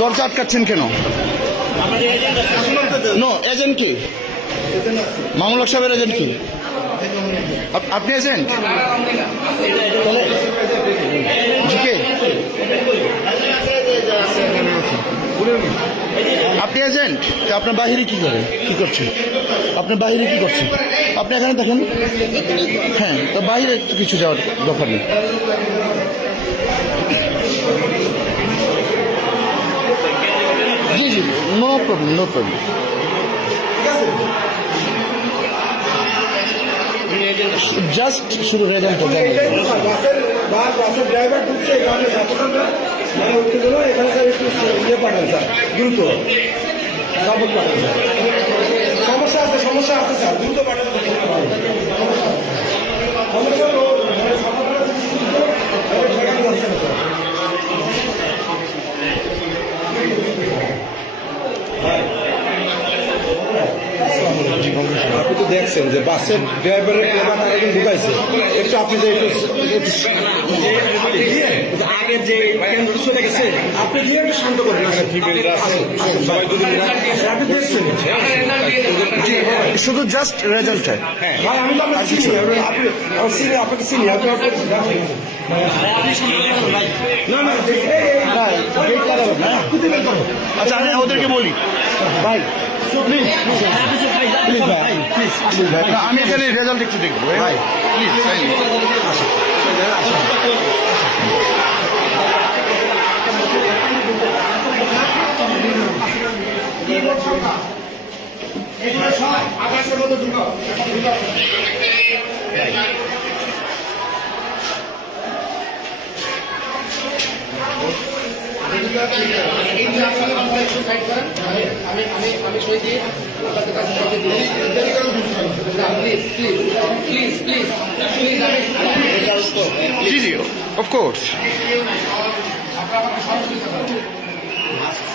দরজা আটকাচ্ছেন কেন? No, agent কি? মামুল হক সাহেবের এজেন্ট কি? আপনি এজেন্ট? কে আপনি এজেন্ট? আপনার বাহিরে কি করে কি করছেন? আপনার বাহিরে কি করছেন? আপনি এখানে দেখেন। হ্যাঁ, তো বাহিরে কিছু যাওয়ার দরকার নেই। জি জি, no problem, no problem. Just শুধু রেজাল্ট বাসের ড্রাইভার ঢুকছে এখানে এখানকার একটু ইয়ে পাঠান স্যার, দ্রুত সাপোর্ট পাঠান স্যার। সমস্যা আছে স্যার, দ্রুত পাঠান আপনি তো দেখছেন যে বাসের ড্রাইভারের একজন ঢুকাইছে, একটু আপনি যে আগের যে চলে গেছে আপনি দিয়ে একটু শান্ত করেন। আপনি দেখছেন শুধু জাস্ট রেজাল্ট। ভাই আমি তো আপনাকে চিনি, আপনাকে চিনি, আপনি না না আচ্ছা, আমি ওদেরকে বলি ভাই প্লিজ প্লিজ ভাই প্লিজ প্লিজ ভাই, আমি এখানে রেজাল্ট একটু দেখবো ভাই প্লিজ। আকাশের মতো ঢুকাও। জি জি, অফকোর্স।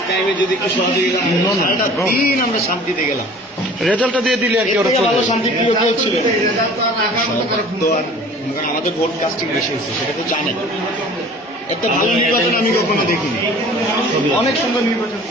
টাইমে যদি একটু সহযোগিতা দিন আমরা শান্তিতে গেলাম। রেজাল্টটা দিয়ে দিলে আর কি, ওরা ভালো শান্তি প্রিয় কেউ ছিলেন। আমাদের ভোট কাস্টিং বেশি হয়েছে, সেটা তো জানেন। একটা ভালো নির্বাচন আমি কখনো দেখিনি। অনেক সুন্দর নির্বাচন।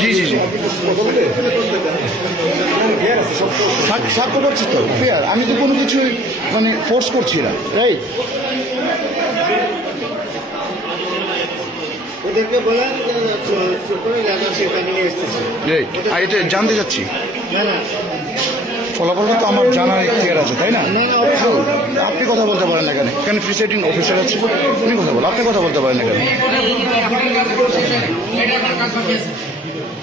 জি জি জি, সাক্ষ্য করছি তো ফেয়ার, আমি তো কোনো কিছু মানে ফোর্স করছি না, রাইট? ওদেরকে বলেন রাইট, আর এটা জানতে চাচ্ছি ফলাফলটা তো আমার জানার ইতিহার আছে, তাই না? আপনি কথা বলতে পারেন না কেন? এখানে প্রিসাইডিং অফিসার আছে, উনি কথা বলেন, আপনি কথা বলতে পারেন না কেন?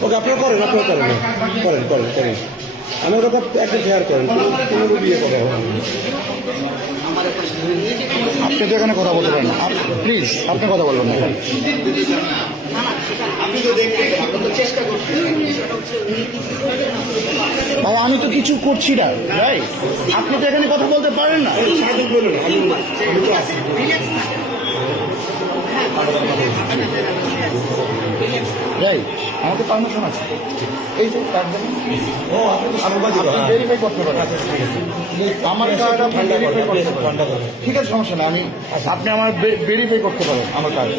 ওকে আপনারা করেন, করেন করেন করেন আমার কথা একটা শেয়ার করেন, কোনো বিয়ে কথা হবে। আপনি তো এখানে কথা বলতে পারেন না, প্লিজ আপনি কথা বলবেন না। ভাই আমি তো কিছু করছি না, রাইট? আপনি তো এখানে কথা বলতে পারেন না, রাইট? আমাকে পারমিশন আছে, এই যে ভেরিফাই করতে পারেন আমার কার্ড, আপনি ভেরিফাই করতে পারেন, ঠিক আছে, সমস্যা নেই। আমি আপনি আমার ভেরিফাই করতে পারেন আমার কার্ড।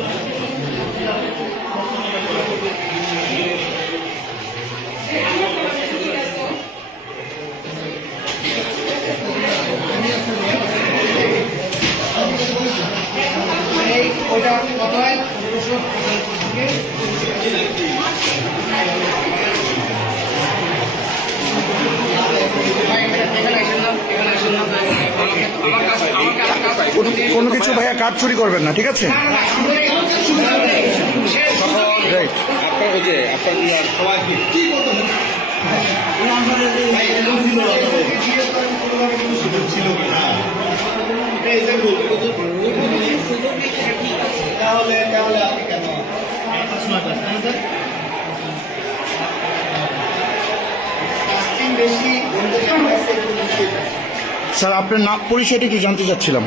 কোনো কিছু ভাইয়া কার্ড চুরি করবেন না, ঠিক আছে? রাইট, আপনার ওই যে আপনার সবাই কি ছিল কিনা তাহলে আপনি কেন বেশি স্যার আপনার নাম পরিচয়টা একটু জানতে চাচ্ছিলাম।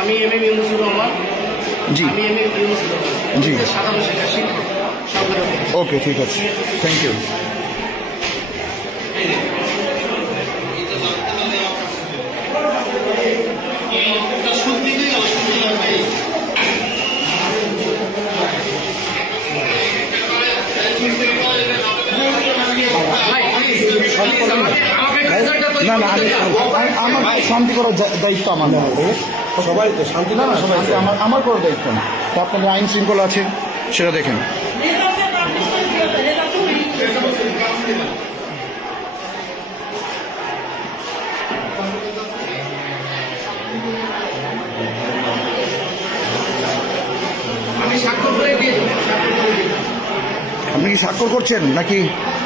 আমি এম এম ইউনুসুর রহমান। জি আমি এম এম ইউনুসুর রহমান। জি। সাধারণ শিক্ষা শিক্ষক সংগঠন। ওকে, ঠিক আছে, থ্যাংক ইউ। না না, আমার শান্তি করার দায়িত্ব আমার না। সবাই তো শান্তি না না, সবাই আমার করার দায়িত্ব না। তো আপনাদের আইন শৃঙ্খলা আছে, সেটা দেখেন। আমি স্বাক্ষর করে দিয়ে দেবো। আপনি কি স্বাক্ষর করছেন নাকি?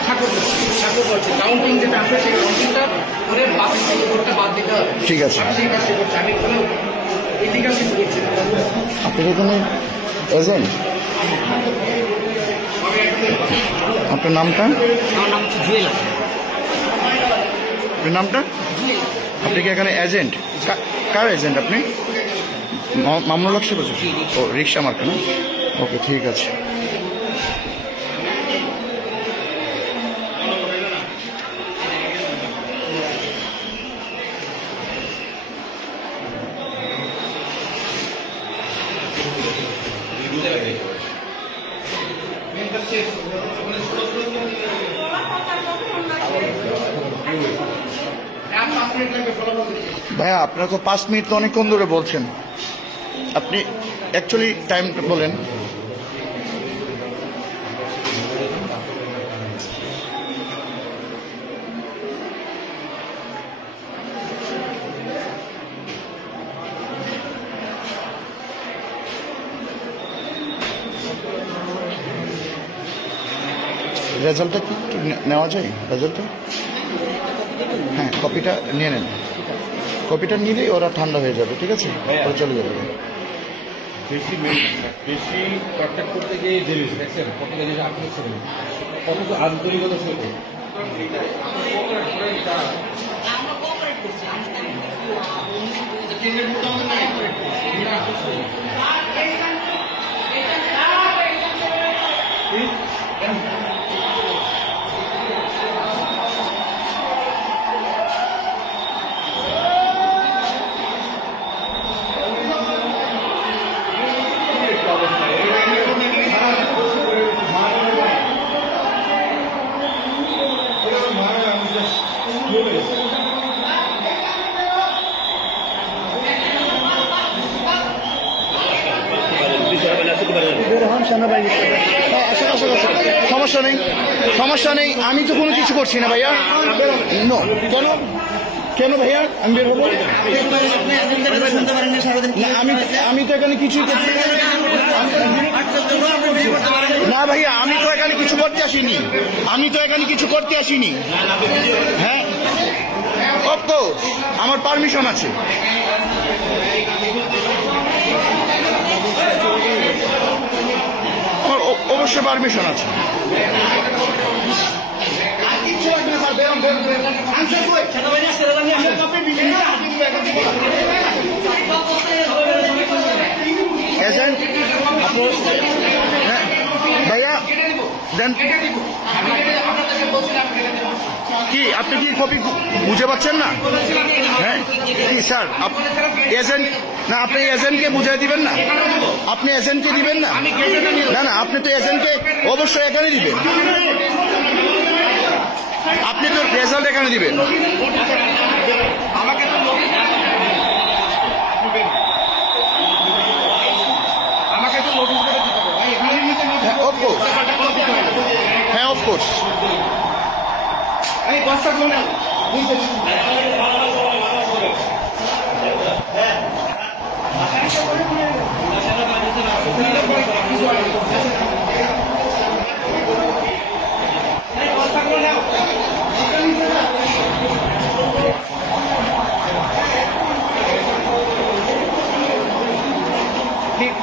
স্বাক্ষর করছি। কাউন্টিং যেটা আছে সেই কাউন্টিংটা করে বাকি ভোটটা বাদ দিতে হবে। ঠিক আছে। আমি সেই কাজটা করছি। আমি কোনো ইলিগাল কিছু করছি না। আপনার এখানে এজেন্ট, আপনার নামটা? আমার নাম হচ্ছে জুয়েল। আপনার নামটা? আপনি কি এখানে এজেন্ট? কার এজেন্ট আপনি? মামুনুল হক সাহেব বলছেন? ও, রিক্সা মার্কা না? ওকে, ঠিক আছে। ভাইয়া, আপনারা তো 5 মিনিট তো অনেকক্ষণ ধরে বলছেন। আপনি অ্যাকচুয়ালি টাইম বলেন। রেজাল্টটা কি একটু নেওয়া যায়? রেজাল্টটা, হ্যাঁ, কপিটা নিয়ে নেন। কপিটা নিলেই ওরা ঠান্ডা হয়ে যাবে, ঠিক আছে? ওরা চলে যাবে। বেশি কন্ট্যাক্ট করতে গিয়ে দেরি দেখছেন কত দেরি আপনি ছিলেন কত তো আন্তরিকতা ছিল। হ্যাঁ, আসুন, আসুন, আসুন। সমস্যা নেই, সমস্যা নেই। আমি তো কোনো কিছু করছি না ভাইয়া। নো, কেন কেন ভাইয়া আমি বের হবো? না, আমি তো এখানে কিছুই করছি না। না ভাইয়া, আমি তো এখানে কিছু করতে আসিনি। আমি তো এখানে কিছু করতে আসিনি। হ্যাঁ, অফকোর্স আমার পারমিশন আছে। আমার অবশ্যই পারমিশন আছে। এজেন্ট, হ্যাঁ ভাইয়া দেন। কি আপনি কি কপি বুঝে পাচ্ছেন না? হ্যাঁ কি স্যার, এজেন্ট না, আপনি এজেন্টকে বুঝিয়ে দিবেন না? আপনি এজেন্টকে দিবেন না? না না, আপনি তো এজেন্টকে অবশ্যই এখানে দিবেন। আপনি তো রেজাল্ট এখানে দিবেন। হ্যাঁ, অফকোর্স। হ্যাঁ, অফকোর্স।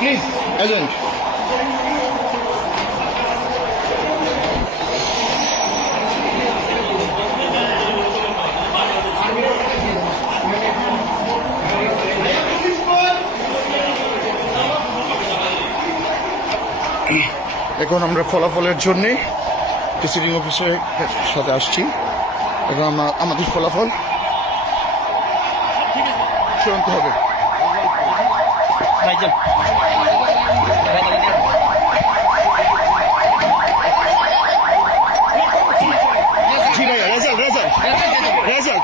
Please, agent. এখন আমরা ফলাফলের জন্যে প্রিসাইডিং অফিসারের সাথে আসছি। এখন আমাদের ফলাফল চূড়ান্ত হবে। জি ভাইয়া, রেজাল্ট এই যে রেজাল্ট